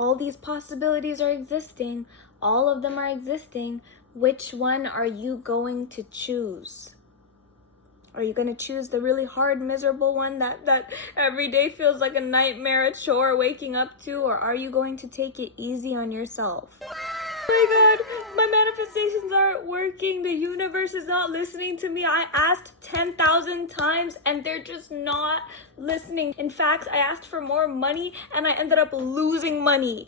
All these possibilities are existing. All of them are existing. Which one are you going to choose? Are you going to choose the really hard, miserable one that every day feels like a nightmare, a chore waking up to? Or are you going to take it easy on yourself? Oh my God, my manifestations aren't working. The universe is not listening to me. I asked 10,000 times and they're just not listening. In fact, I asked for more money and I ended up losing money.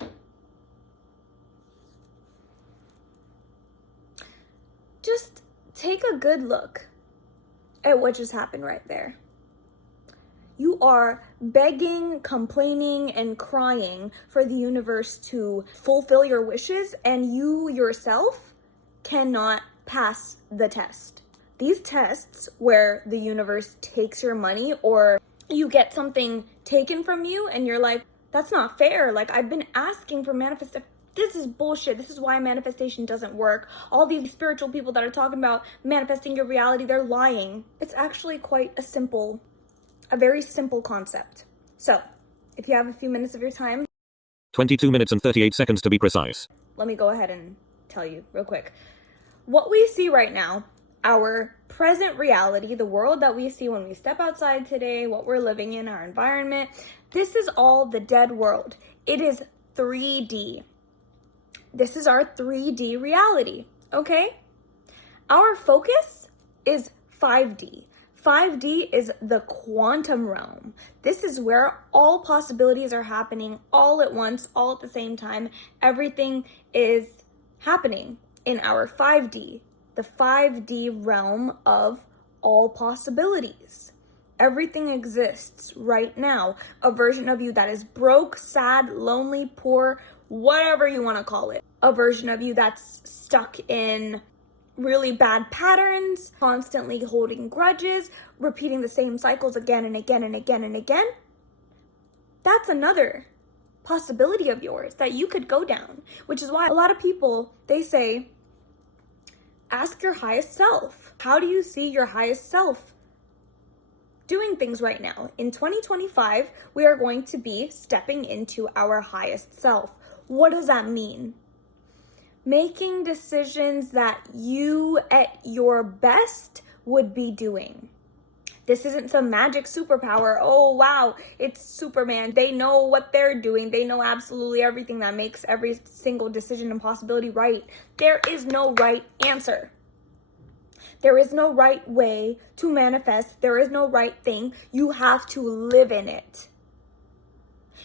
Just take a good look at what just happened right there. You are begging, complaining, and crying for the universe to fulfill your wishes, and you yourself cannot pass the test. These tests where the universe takes your money or you get something taken from you and you're like, that's not fair. Like, I've been asking for manifestation. This is bullshit. This is why manifestation doesn't work. All these spiritual people that are talking about manifesting your reality, they're lying. It's actually quite a very simple concept. So, if you have a few minutes of your time, 22 minutes and 38 seconds to be precise. Let me go ahead and tell you real quick. What we see right now, our present reality, the world that we see when we step outside today, what we're living in, our environment, this is all the dead world. It is 3D. This is our 3D reality, okay? Our focus is 5D. 5D is the quantum realm. This is where all possibilities are happening all at once, all at the same time. Everything is happening in our 5D, the 5D realm of all possibilities. Everything exists right now. A version of you that is broke, sad, lonely, poor, whatever you want to call it. A version of you that's stuck in really bad patterns, constantly holding grudges, repeating the same cycles again and again and again and again. That's another possibility of yours that you could go down, which is why a lot of people, they say, ask your highest self. How do you see your highest self doing things right now? In 2025, we are going to be stepping into our highest self. What does that mean? Making decisions that you at your best would be doing. This isn't some magic superpower. Oh, wow, it's Superman. They know what they're doing. They know absolutely everything that makes every single decision and possibility right. There is no right answer. There is no right way to manifest. There is no right thing. You have to live in it.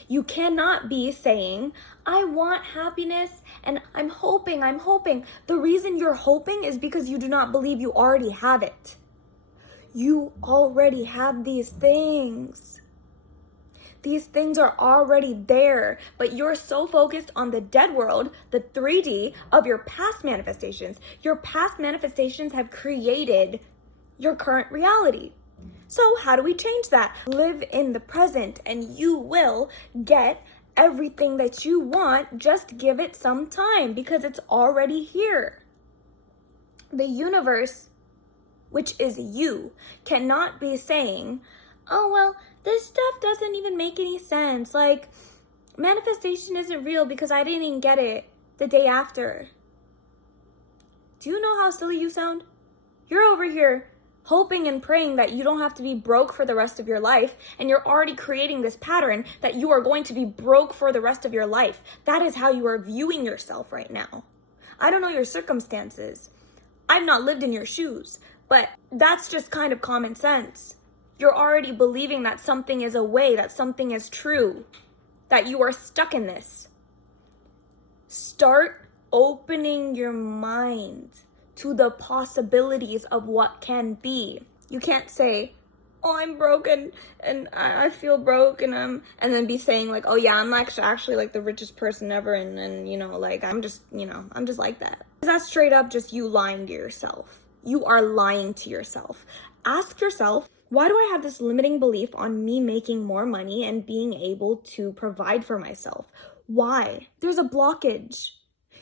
You cannot be saying, I want happiness and I'm hoping. The reason you're hoping is because you do not believe you already have it. You already have these things. These things are already there, but you're so focused on the dead world, the 3D of your past manifestations. Your past manifestations have created your current reality. So how do we change that? Live in the present and you will get everything that you want. Just give it some time because it's already here. The universe, which is you, cannot be saying, oh, well, this stuff doesn't even make any sense. Like, manifestation isn't real because I didn't even get it the day after. Do you know how silly you sound? You're over here hoping and praying that you don't have to be broke for the rest of your life, and you're already creating this pattern that you are going to be broke for the rest of your life. That is how you are viewing yourself right now. I don't know your circumstances. I've not lived in your shoes, but that's just kind of common sense. You're already believing that something is a way, that something is true, that you are stuck in this. Start opening your mind to the possibilities of what can be. You can't say, oh, I'm broken and I feel broke and then be saying like, oh yeah, I'm actually like the richest person ever and you know, like I'm just like that. That's straight up just you lying to yourself. You are lying to yourself. Ask yourself, why do I have this limiting belief on me making more money and being able to provide for myself? Why? There's a blockage.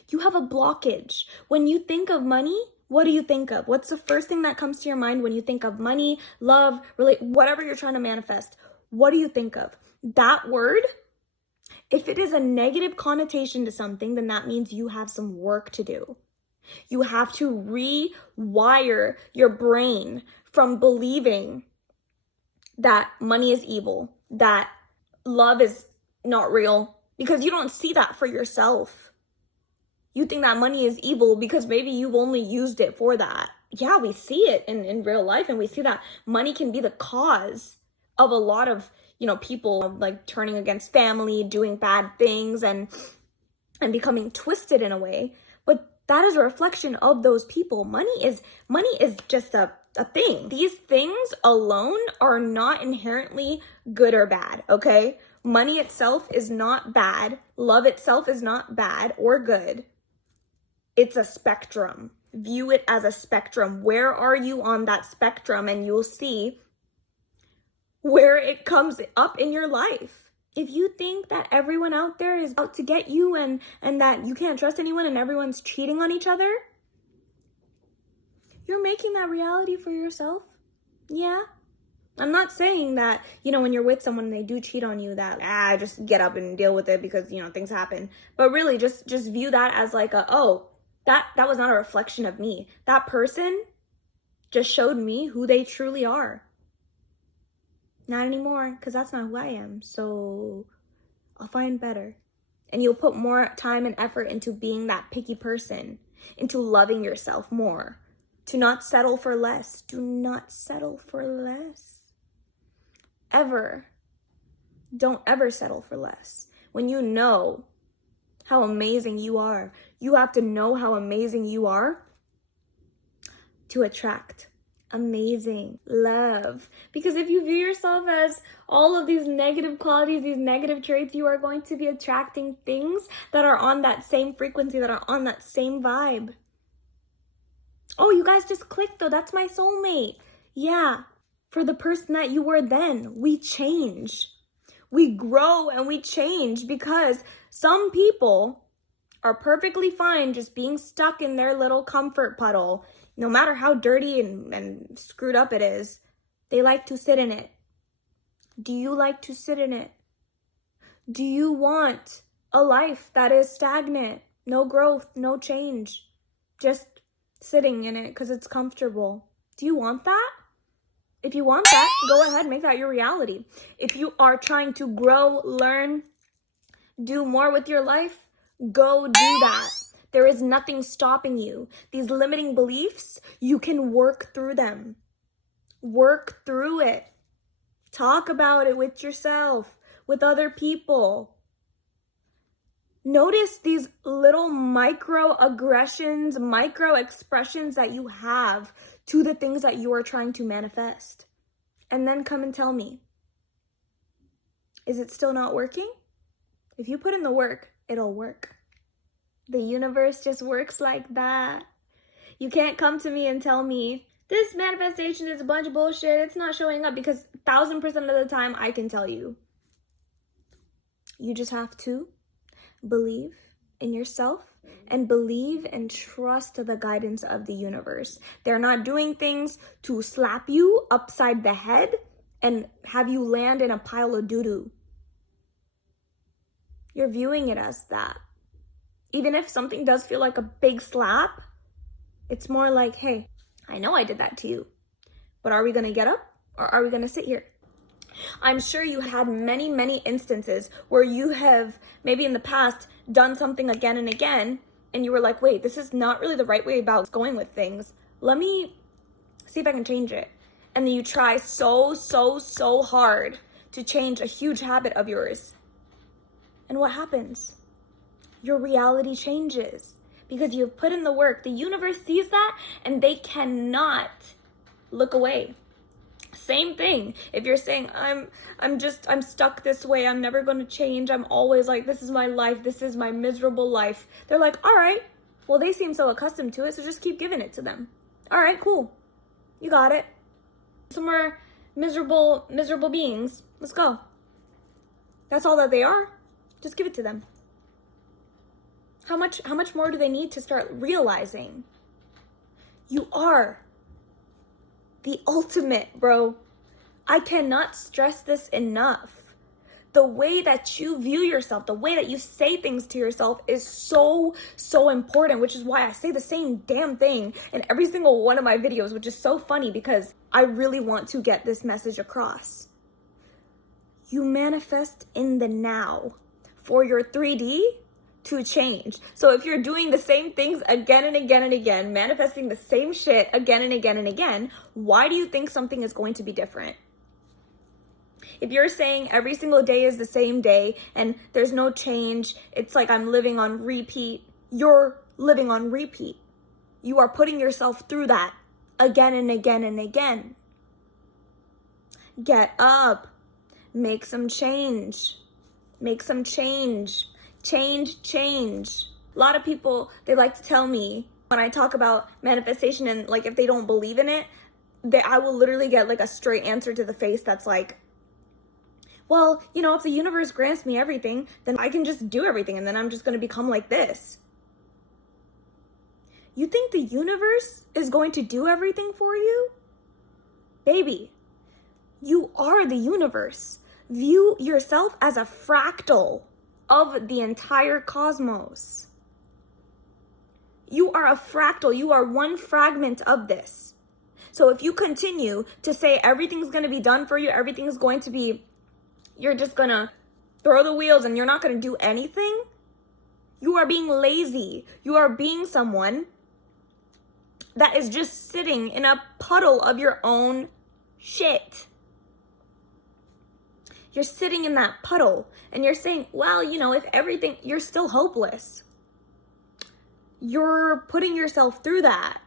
You have a blockage. When you think of money, what do you think of? What's the first thing that comes to your mind when you think of money, love, whatever you're trying to manifest? What do you think of? That word If it is a negative connotation to something, then that means you have some work to do. You have to rewire your brain from believing that money is evil, that love is not real, because you don't see that for yourself. You think that money is evil because maybe you've only used it for that. Yeah, we see it in real life, and we see that money can be the cause of a lot of, people like turning against family, doing bad things, and becoming twisted in a way. But that is a reflection of those people. Money is just a thing. These things alone are not inherently good or bad, okay? Money itself is not bad. Love itself is not bad or good. It's a spectrum. View it as a spectrum. Where are you on that spectrum? And you'll see where it comes up in your life. If you think that everyone out there is out to get you and that you can't trust anyone and everyone's cheating on each other, you're making that reality for yourself. Yeah. I'm not saying that, when you're with someone and they do cheat on you, that, just get up and deal with it because, things happen. But really just view that as like that was not a reflection of me. That person just showed me who they truly are. Not anymore, because that's not who I am. So I'll find better. And you'll put more time and effort into being that picky person, into loving yourself more, to not settle for less. Do not settle for less. Ever. Don't ever settle for less. When you know how amazing you are, you have to know how amazing you are to attract amazing love. Because if you view yourself as all of these negative qualities, these negative traits, you are going to be attracting things that are on that same frequency, that are on that same vibe. Oh, you guys just clicked though. That's my soulmate. Yeah. For the person that you were then, we change. We grow and we change, because some people are perfectly fine just being stuck in their little comfort puddle. No matter how dirty and screwed up it is, they like to sit in it. Do you like to sit in it? Do you want a life that is stagnant? No growth, no change. Just sitting in it because it's comfortable. Do you want that? If you want that, go ahead, make that your reality. If you are trying to grow, learn, do more with your life, go do that. There is nothing stopping you. These limiting beliefs, you can work through them. Work through it. Talk about it with yourself, with other people. Notice these little microaggressions, micro expressions that you have to the things that you are trying to manifest. And then come and tell me, is it still not working? If you put in the work, it'll work. The universe just works like that. You can't come to me and tell me, this manifestation is a bunch of bullshit, it's not showing up, because 1000% of the time I can tell you. You just have to believe in yourself and believe and trust the guidance of the universe. They're not doing things to slap you upside the head and have you land in a pile of doo-doo. You're viewing it as that. Even if something does feel like a big slap, it's more like, hey, I know I did that to you, but are we going to get up or are we going to sit here? I'm sure you had many, many instances where you have maybe in the past done something again and again, and you were like, wait, this is not really the right way about going with things. Let me see if I can change it. And then you try so hard to change a huge habit of yours. And what happens? Your reality changes because you've put in the work. The universe sees that and they cannot look away. Same thing. If you're saying, I'm stuck this way, I'm never going to change, I'm always like, this is my life, this is my miserable life. They're like, all right, well, they seem so accustomed to it, so just keep giving it to them. All right, cool. You got it. Some more miserable beings. Let's go. That's all that they are. Just give it to them. How much more do they need to start realizing? You are the ultimate, bro. I cannot stress this enough. the way that you view yourself, the way that you say things to yourself is so, so important, which is why I say the same damn thing in every single one of my videos, which is so funny because I really want to get this message across. You manifest in the now for your 3D to change. So if you're doing the same things again and again and again, manifesting the same shit again and again and again, why do you think something is going to be different? If you're saying every single day is the same day and there's no change, it's like I'm living on repeat, you're living on repeat. You are putting yourself through that again and again and again. Get up. Make some change. Make some change. Change. A lot of people, they like to tell me when I talk about manifestation and like if they don't believe in it, I will literally get like a straight answer to the face that's like, well, you know, if the universe grants me everything, then I can just do everything and then I'm just going to become like this. You think the universe is going to do everything for you? Baby, you are the universe. View yourself as a fractal of the entire cosmos. You are a fractal. You are one fragment of this. So if you continue to say everything's going to be done for you, everything's going to be, you're just going to throw the wheels and you're not going to do anything, you are being lazy. You are being someone that is just sitting in a puddle of your own shit. You're sitting in that puddle and you're saying, well, you know, if everything, you're still hopeless. You're putting yourself through that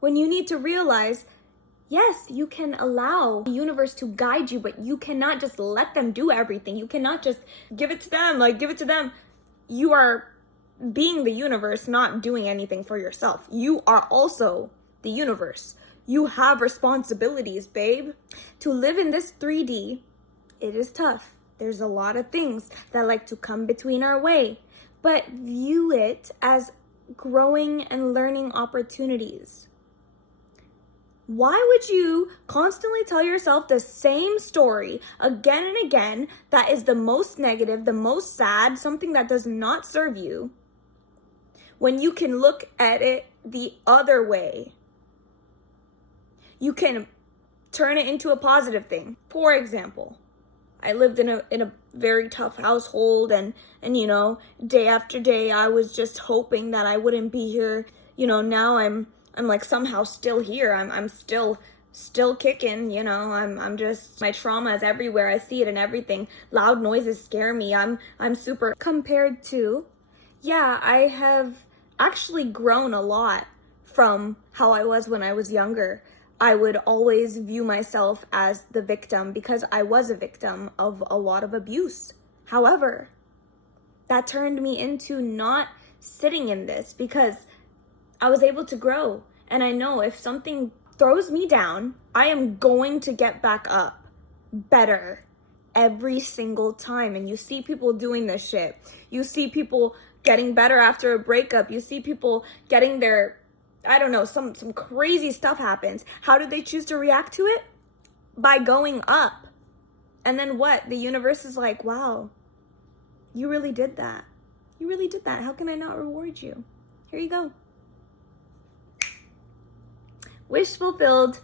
when you need to realize, yes, you can allow the universe to guide you, but you cannot just let them do everything. You cannot just give it to them. You are being the universe, not doing anything for yourself. You are also the universe. You have responsibilities, babe. To live in this 3D, it is tough. There's a lot of things that like to come between our way, but view it as growing and learning opportunities. Why would you constantly tell yourself the same story again and again that is the most negative, the most sad, something that does not serve you, when you can look at it the other way? You can turn it into a positive thing. For example, I lived in a very tough household and you know, day after day I was just hoping that I wouldn't be here. You know, now I'm like somehow still here. I'm still kicking, you know. I'm just, my trauma is everywhere. I see it in everything. Loud noises scare me. I'm super compared to, yeah, I have actually grown a lot from how I was when I was younger. I would always view myself as the victim because I was a victim of a lot of abuse. However, that turned me into not sitting in this because I was able to grow. And I know if something throws me down, I am going to get back up better every single time. And you see people doing this shit. You see people getting better after a breakup. You see people getting their, I don't know, some crazy stuff happens. How do they choose to react to it? By going up. And then what? The universe is like, wow, you really did that. You really did that. How can I not reward you? Here you go. Wish fulfilled,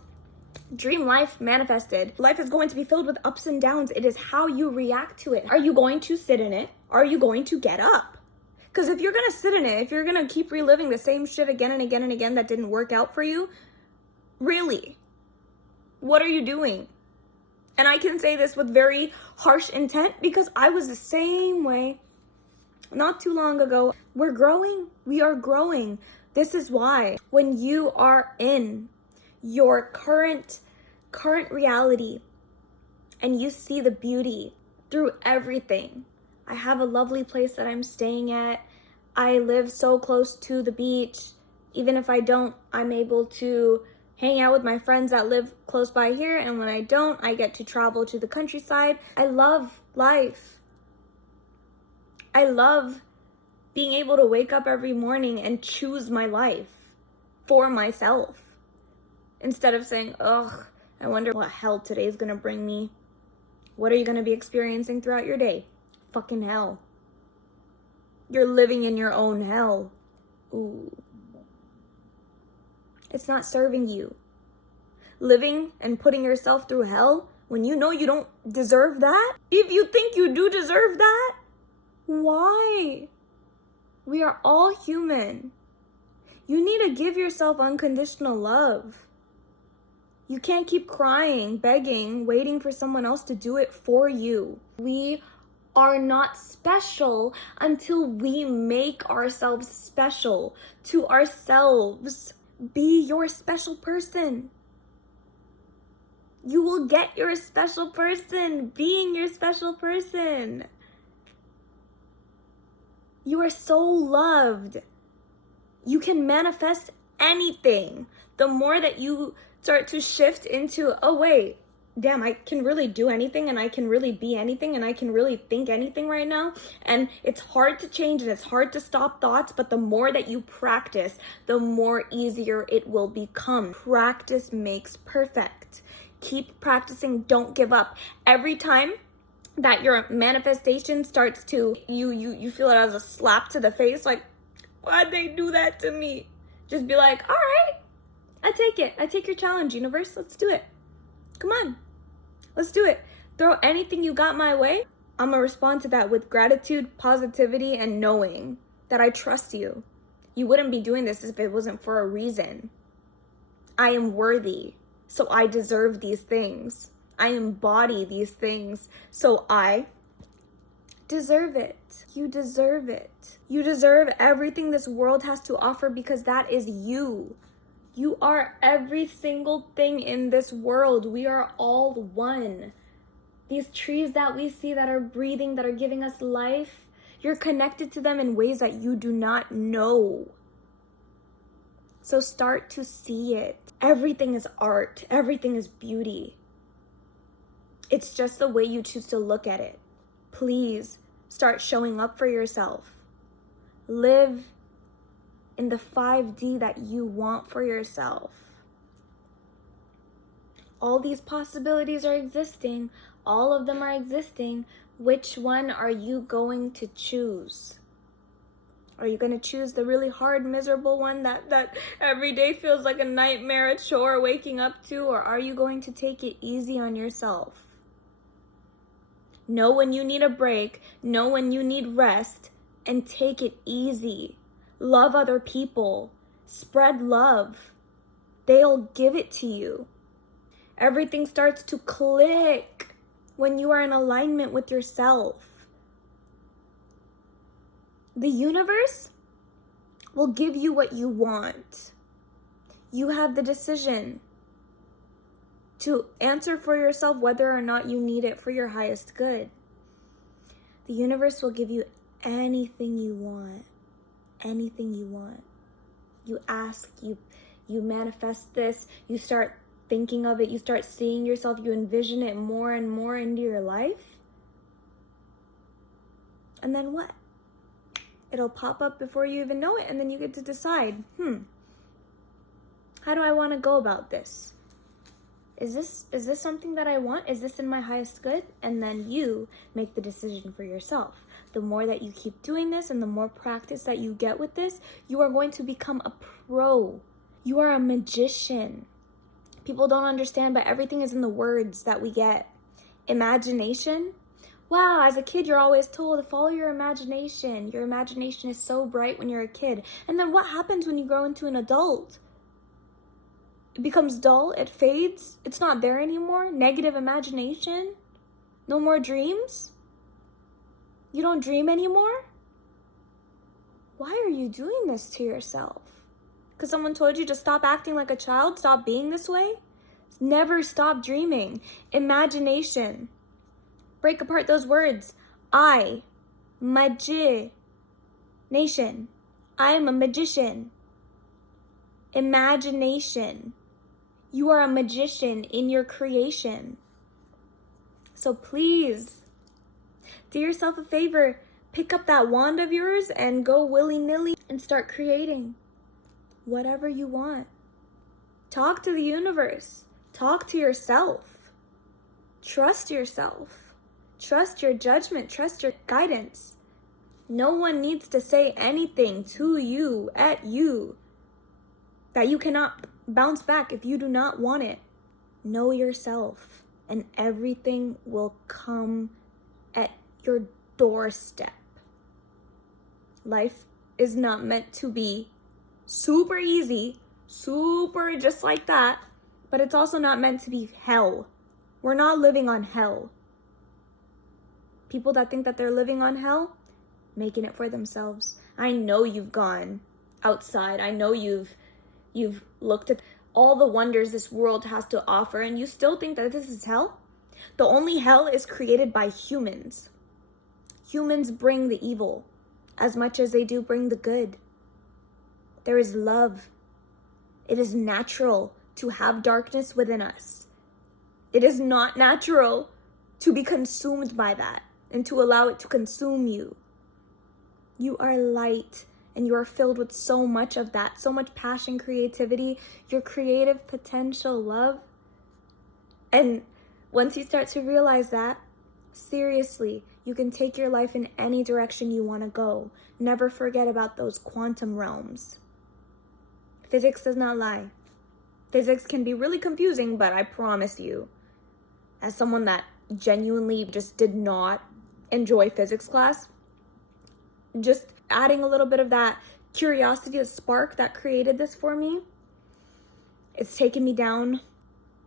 dream life manifested. Life is going to be filled with ups and downs. It is how you react to it. Are you going to sit in it? Are you going to get up? Because if you're going to sit in it, if you're going to keep reliving the same shit again and again and again that didn't work out for you, really, what are you doing? And I can say this with very harsh intent because I was the same way not too long ago. We're growing. We are growing. This is why when you are in your current reality and you see the beauty through everything. I have a lovely place that I'm staying at. I live so close to the beach. Even if I don't, I'm able to hang out with my friends that live close by here. And when I don't, I get to travel to the countryside. I love life. I love being able to wake up every morning and choose my life for myself. Instead of saying, ugh, I wonder what hell today's gonna bring me. What are you going to be experiencing throughout your day? Fucking hell. You're living in your own hell. Ooh. It's not serving you. Living and putting yourself through hell when you know you don't deserve that? If you think you do deserve that, why? We are all human. You need to give yourself unconditional love. You can't keep crying, begging, waiting for someone else to do it for you. We are not special until we make ourselves special to ourselves. Be your special person. You will get your special person being your special person. You are so loved. You can manifest anything. The more that you start to shift into, oh wait, damn, I can really do anything and I can really be anything and I can really think anything right now. And it's hard to change and it's hard to stop thoughts, but the more that you practice, the more easier it will become. Practice makes perfect. Keep practicing, don't give up. Every time that your manifestation starts to, you feel it as a slap to the face, like, why'd they do that to me? Just be like, all right, I take it. I take your challenge, universe. Let's do it. Come on. Let's do it. Throw anything you got my way. I'm going to respond to that with gratitude, positivity, and knowing that I trust you. You wouldn't be doing this if it wasn't for a reason. I am worthy, so I deserve these things. I embody these things, so I deserve it. You deserve it. You deserve everything this world has to offer because that is you. You are every single thing in this world. We are all one. These trees that we see that are breathing, that are giving us life, you're connected to them in ways that you do not know. So start to see it. Everything is art. Everything is beauty. It's just the way you choose to look at it. Please start showing up for yourself. Live in the 5D that you want for yourself. All these possibilities are existing. All of them are existing. Which one are you going to choose? Are you going to choose the really hard, miserable one that every day feels like a nightmare, a chore waking up to? Or are you going to take it easy on yourself? Know when you need a break. Know when you need rest. And take it easy. Love other people. Spread love. They'll give it to you. Everything starts to click when you are in alignment with yourself. The universe will give you what you want. You have the decision to answer for yourself whether or not you need it for your highest good. The universe will give you anything you want. Anything you want. You ask, you manifest this, you start thinking of it, you start seeing yourself, you envision it more and more into your life. And then what? It'll pop up before you even know it, and then you get to decide, how do I want to go about this? Is this something that I want? Is this in my highest good? And then you make the decision for yourself. The more that you keep doing this and the more practice that you get with this, you are going to become a pro. You are a magician. People don't understand, but everything is in the words that we get. Imagination. Wow, as a kid, you're always told to follow your imagination. Your imagination is so bright when you're a kid. And then what happens when you grow into an adult? It becomes dull, it fades, it's not there anymore. Negative imagination. No more dreams. You don't dream anymore? Why are you doing this to yourself? Because someone told you to stop acting like a child, stop being this way? Never stop dreaming. Imagination. Break apart those words. I, nation. I am a magician. Imagination. You are a magician in your creation. So please, do yourself a favor. Pick up that wand of yours and go willy-nilly and start creating whatever you want. Talk to the universe. Talk to yourself. Trust yourself. Trust your judgment, trust your guidance. No one needs to say anything to you, at you, that you cannot bounce back if you do not want it. Know yourself, and everything will come at your doorstep. Life is not meant to be super easy, super just like that, but it's also not meant to be hell. We're not living on hell. People that think that they're living on hell, making it for themselves. I know you've gone outside. I know you've looked at all the wonders this world has to offer, and you still think that this is hell? The only hell is created by humans. Humans bring the evil as much as they do bring the good. There is love. It is natural to have darkness within us. It is not natural to be consumed by that and to allow it to consume you. You are light, and you are filled with so much of that, so much passion, creativity, your creative potential, love. And once you start to realize that, seriously, you can take your life in any direction you want to go. Never forget about those quantum realms. Physics does not lie. Physics can be really confusing, but I promise you, as someone that genuinely just did not enjoy physics class, just adding a little bit of that curiosity, the spark that created this for me, it's taken me down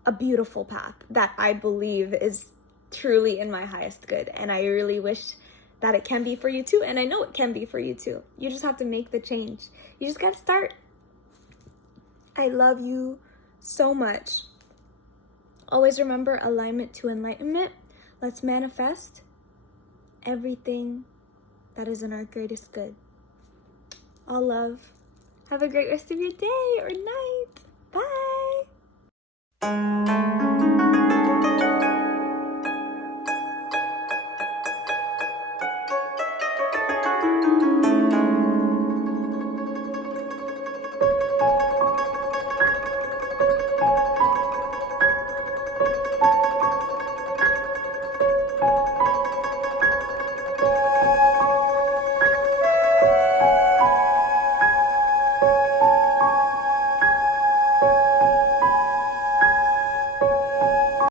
a beautiful path that I believe is truly in my highest good. And I really wish that it can be for you too. And I know it can be for you too. You just have to make the change. You just got to start. I love you so much. Always remember alignment to enlightenment. Let's manifest everything that is in our greatest good. All love. Have a great rest of your day or night. Bye.